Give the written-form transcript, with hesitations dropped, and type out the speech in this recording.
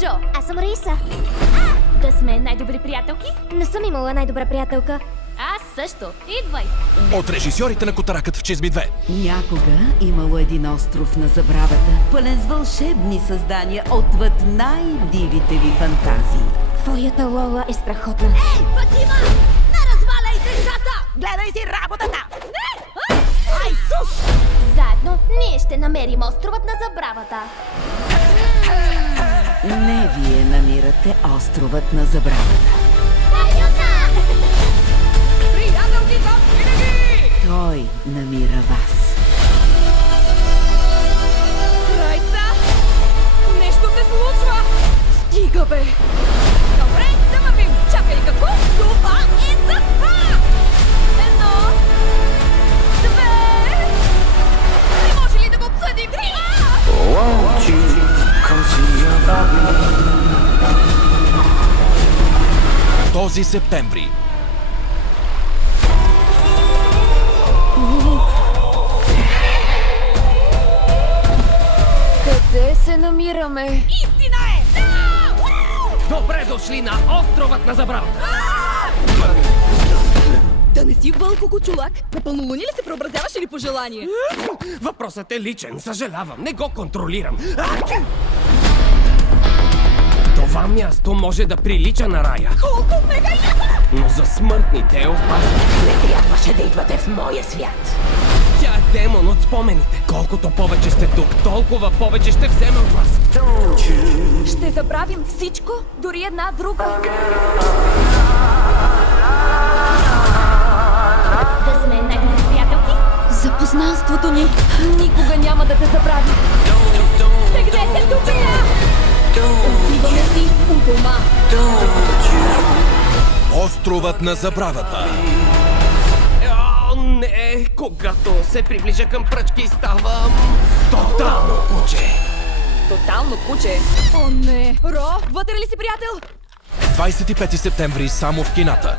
Джо. Аз съм Раиса. Да сме най-добри приятелки? Не съм имала най-добра приятелка. Аз също. Идвай. От режисьорите на Котаракът в Чизми 2. Някога имало един остров на забравата, пълен с вълшебни създания отвъд най-дивите ви фантазии. Твоята Лола е страхотна. Ей, Фатима! Не разваляй децата! Гледай си работата! Ай, сус! Заедно ние ще намерим островът на забравата. Не вие намирате островът на забравата. Приятелки за винаги! Той намира вас. Райса! Нещо се случва! Стига, бе! Добре, да вървим! Чакай, какво? Това е съдба! 1, 2... Не може ли да го обсъдим? 3! Won't you come see your Bobby? Този септември. Къде се намираме? Истина е! Добре дошли на островът на забравата! Да не си вълко кучулак? На пълнолуние ли се преобразяваш или по желание? Въпросът е личен, съжалявам, не го контролирам. Това място може да прилича на рая. Колко мега яко! Но за смъртните е опасно. Не трябваше да идвате в моя свят. Тя е демон от спомените. Колкото повече сте тук, толкова повече ще вземе от вас. Ще забравим всичко, дори една друга. Да сме най-добри приятелки? Запознанството ни никога няма да те забрави. Стегнете дупея! Отиваме си у дома. Островът на забравата. О, не! Когато се приближа към пръчки, ставам тотално куче. Тотално куче. О, не. Ро, вътре ли си, приятел? 25 септември само в кината.